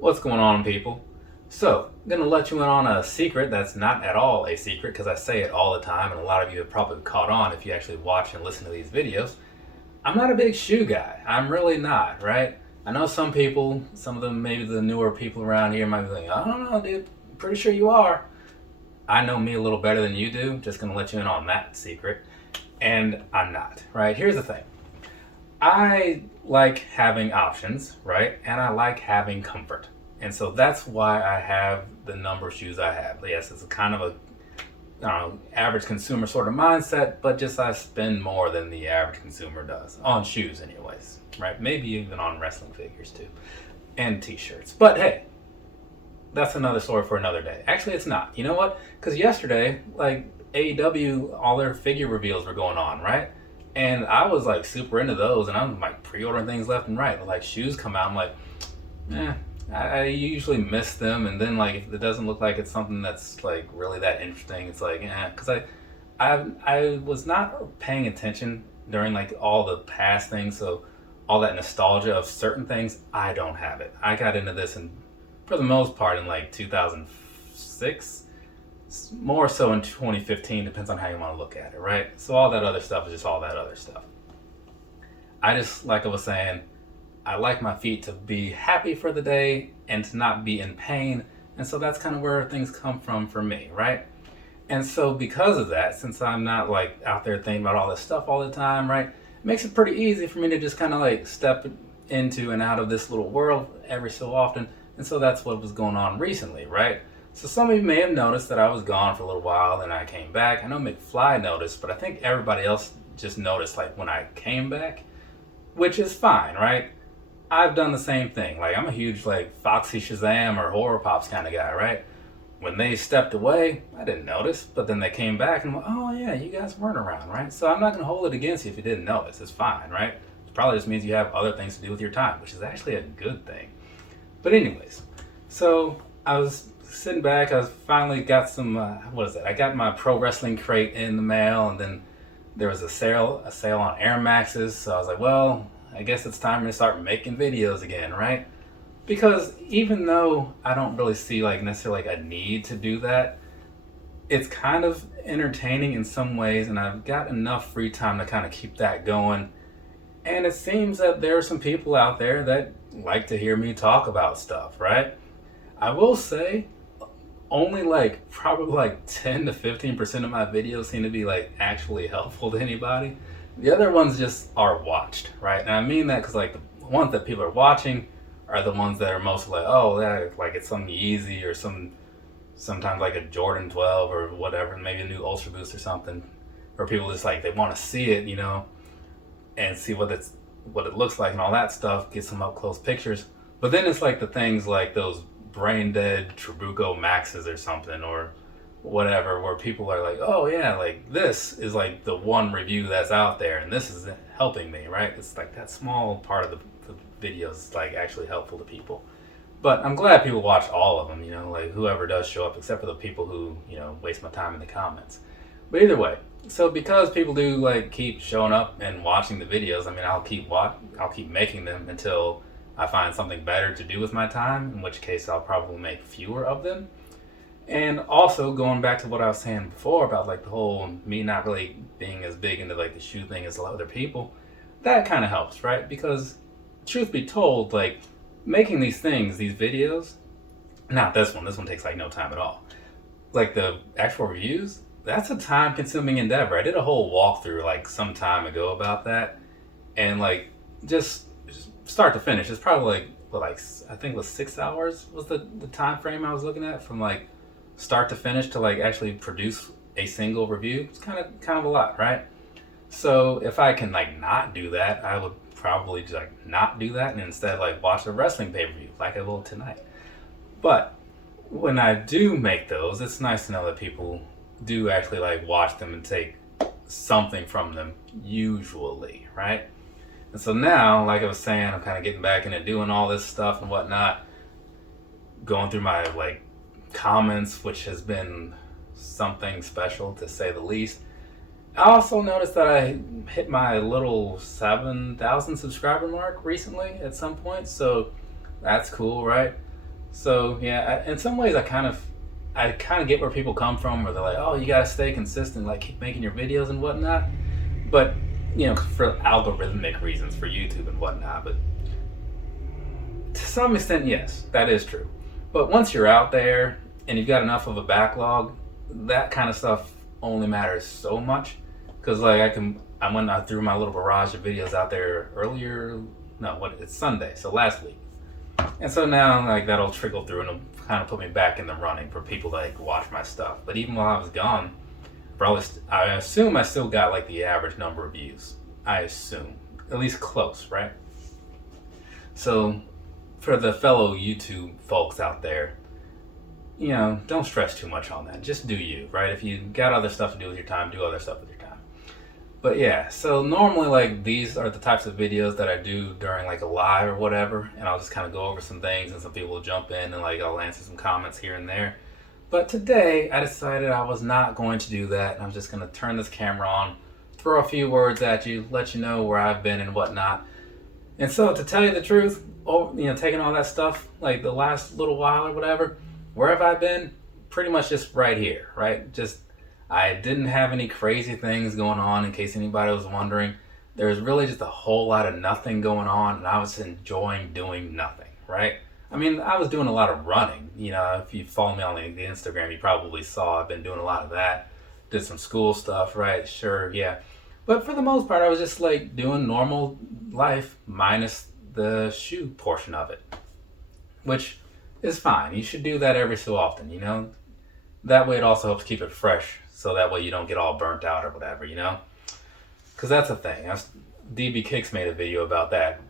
What's going on, people? So, I'm going to let you in on a secret that's not at all a secret because I say it all the time, and a lot of you have probably caught on if you actually watch and listen to these videos. I'm not a big shoe guy. I'm really not, right? I know some people, some of them, maybe the newer people around here might be like, I don't know, dude, pretty sure you are. I know me a little better than you do, just going to let you in on that secret, and I'm not, right? Here's the thing. I like having options, right? And I like having comfort. And so that's why I have the number of shoes I have. Yes, it's a kind of a average consumer sort of mindset, but just I spend more than the average consumer does on shoes anyways, right? Maybe even on wrestling figures too, and t-shirts. But hey, that's another story for another day. Actually, it's not. You know what? Because yesterday, like AEW, all their figure reveals were going on, right? And I was like super into those, and I'm like pre-ordering things left and right. Like shoes come out, I'm like, I usually miss them, and then like if it doesn't look like it's something that's like really that interesting, it's like, because I was not paying attention during like all the past things, so all that nostalgia of certain things, I don't have it. I got into this, and for the most part, in like 2006. More so in 2015, depends on how you want to look at it, right? So all that other stuff is just all that other stuff. I just, like I was saying, I like my feet to be happy for the day and to not be in pain. And so that's kind of where things come from for me, right? And so because of that, since I'm not like out there thinking about all this stuff all the time, right? It makes it pretty easy for me to just kind of like step into and out of this little world every so often. And so that's what was going on recently, right? So some of you may have noticed that I was gone for a little while, then I came back. I know McFly noticed, but I think everybody else just noticed like when I came back, which is fine, right? I've done the same thing. Like I'm a huge like Foxy Shazam or Horror Pops kind of guy, right? When they stepped away, I didn't notice, but then they came back and I'm like, oh yeah, you guys weren't around, right? So I'm not gonna hold it against you if you didn't notice. It's fine, right? It probably just means you have other things to do with your time, which is actually a good thing. But anyways, so I was sitting back, I finally got some, what is it? I got my pro wrestling crate in the mail, and then there was a sale on Air Maxes. So I was like, well, I guess it's time to start making videos again, right? Because even though I don't really see like necessarily like a need to do that, it's kind of entertaining in some ways, and I've got enough free time to kind of keep that going. And it seems that there are some people out there that like to hear me talk about stuff, right? I will say, only like probably like 10 to 15% of my videos seem to be like actually helpful to anybody. The other ones just are watched, right? And I mean that because like the ones that people are watching are the ones that are most like, oh, that like it's some Yeezy or sometimes like a Jordan 12 or whatever, maybe a new Ultra Boost or something, or people just like they want to see it, and see what it looks like and all that stuff, get some up close pictures. But then it's like the things like those brain dead Trabuco Maxes or something or whatever, where people are like, oh yeah, like this is like the one review that's out there and this is helping me, right? It's like that small part of the videos is like actually helpful to people. But I'm glad people watch all of them, like whoever does show up, except for the people who, waste my time in the comments. But either way, so because people do like keep showing up and watching the videos, I mean, I'll keep making them until I find something better to do with my time, in which case I'll probably make fewer of them. And also going back to what I was saying before about like the whole me not really being as big into like the shoe thing as a lot of other people, that kind of helps, right? Because truth be told, like making these videos, not this one takes like no time at all. Like the actual reviews, that's a time consuming endeavor. I did a whole walkthrough like some time ago about that, and like just start to finish, it's probably like I think it was 6 hours was the time frame I was looking at, from like start to finish to like actually produce a single review. It's kind of a lot, right? So if I can like not do that, I would probably just like not do that and instead like watch a wrestling pay-per-view like I will tonight. But when I do make those, it's nice to know that people do actually like watch them and take something from them usually, right? And so now, like I was saying, I'm kind of getting back into doing all this stuff and whatnot, going through my like comments, which has been something special to say the least. I also noticed that I hit my little 7,000 subscriber mark recently at some point, so that's cool, right? So yeah, in some ways, I kind of get where people come from, where they're like, "Oh, you gotta stay consistent, like keep making your videos and whatnot." But for algorithmic reasons for YouTube and whatnot. But to some extent, yes, that is true. But once you're out there and you've got enough of a backlog, that kind of stuff only matters so much. Because like I went out threw my little barrage of videos out there earlier. No, it's Sunday, so last week. And so now, like, that'll trickle through and it'll kind of put me back in the running for people to like watch my stuff. But even while I was gone, I assume I still got like the average number of views. I assume, at least close, right? So, for the fellow YouTube folks out there, don't stress too much on that. Just do you, right? If you got other stuff to do with your time, do other stuff with your time. But yeah, so normally like these are the types of videos that I do during like a live or whatever, and I'll just kind of go over some things and some people will jump in and like I'll answer some comments here and there. But today I decided I was not going to do that, and I'm just going to turn this camera on, throw a few words at you, let you know where I've been and whatnot. And so to tell you the truth, taking all that stuff, like the last little while or whatever, where have I been? Pretty much just right here, right? I didn't have any crazy things going on, in case anybody was wondering. There was really just a whole lot of nothing going on, and I was enjoying doing nothing, right? I mean, I was doing a lot of running. If you follow me on the Instagram, you probably saw I've been doing a lot of that. Did some school stuff, right? Sure, yeah. But for the most part, I was just like doing normal life minus the shoe portion of it, which is fine. You should do that every so often, That way it also helps keep it fresh, so that way you don't get all burnt out or whatever, Because that's a thing. DB Kicks made a video about that.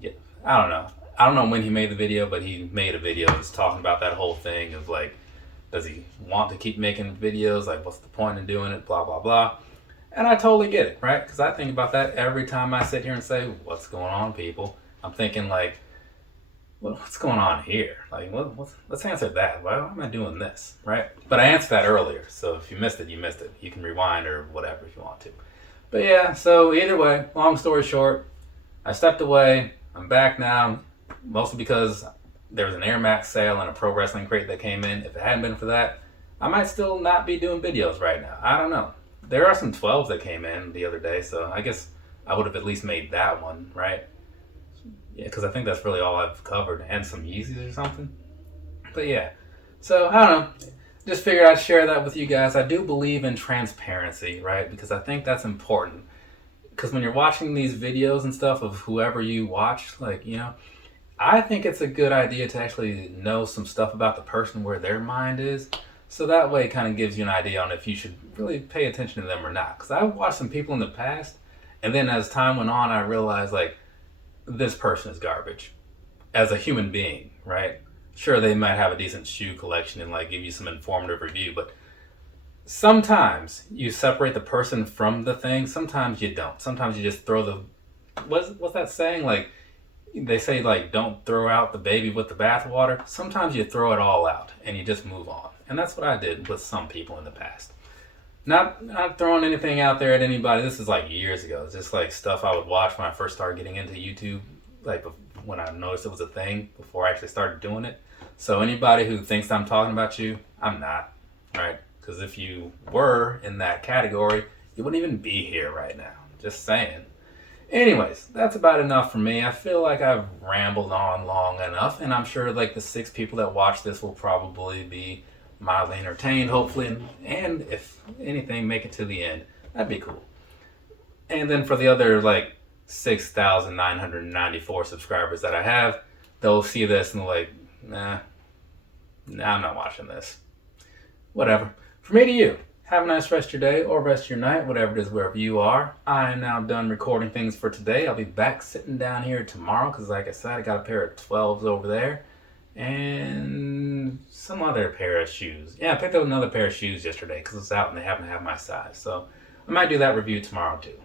Yeah, I don't know. I don't know when he made the video, but he made a video just talking about that whole thing of like, does he want to keep making videos? Like, what's the point in doing it? Blah, blah, blah. And I totally get it, right? Because I think about that every time I sit here and say, what's going on, people? I'm thinking like, what's going on here? Like, let's answer that. Why am I doing this, right? But I answered that earlier, so if you missed it, you missed it. You can rewind or whatever if you want to. But yeah, so either way, long story short, I stepped away. I'm back now, mostly because there was an Air Max sale and a pro wrestling crate that came in. If it hadn't been for that, I might still not be doing videos right now. I don't know. There are some 12s that came in the other day, so I guess I would have at least made that one, right? Yeah, because I think that's really all I've covered, and some Yeezys or something. But yeah, so I don't know. Just figured I'd share that with you guys. I do believe in transparency, right? Because I think that's important. Because when you're watching these videos and stuff of whoever you watch, like, I think it's a good idea to actually know some stuff about the person, where their mind is. So that way it kind of gives you an idea on if you should really pay attention to them or not. Because I've watched some people in the past, and then as time went on, I realized, like, this person is garbage as a human being, right? Sure, they might have a decent shoe collection and like give you some informative review, but sometimes you separate the person from the thing. Sometimes you don't. Sometimes you just throw what's that saying? Like, they say, like, don't throw out the baby with the bathwater. Sometimes you throw it all out and you just move on. And that's what I did with some people in the past. Not throwing anything out there at anybody. This is like years ago. It's just like stuff I would watch when I first started getting into YouTube, like when I noticed it was a thing before I actually started doing it. So anybody who thinks I'm talking about you, I'm not, right? Because if you were in that category, you wouldn't even be here right now. Just saying. Anyways, that's about enough for me. I feel like I've rambled on long enough, and I'm sure like the 6 people that watch this will probably be mildly entertained, hopefully, and if anything, make it to the end. That'd be cool. And then for the other like 6,994 subscribers that I have, they'll see this and they're like, nah, I'm not watching this. Whatever. From me to you, have a nice rest of your day or rest of your night, whatever it is, wherever you are. I am now done recording things for today. I'll be back sitting down here tomorrow because, like I said, I got a pair of 12s over there and some other pair of shoes. Yeah, I picked up another pair of shoes yesterday because it's out and they happen to have my size. So I might do that review tomorrow too.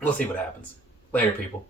We'll see what happens. Later, people.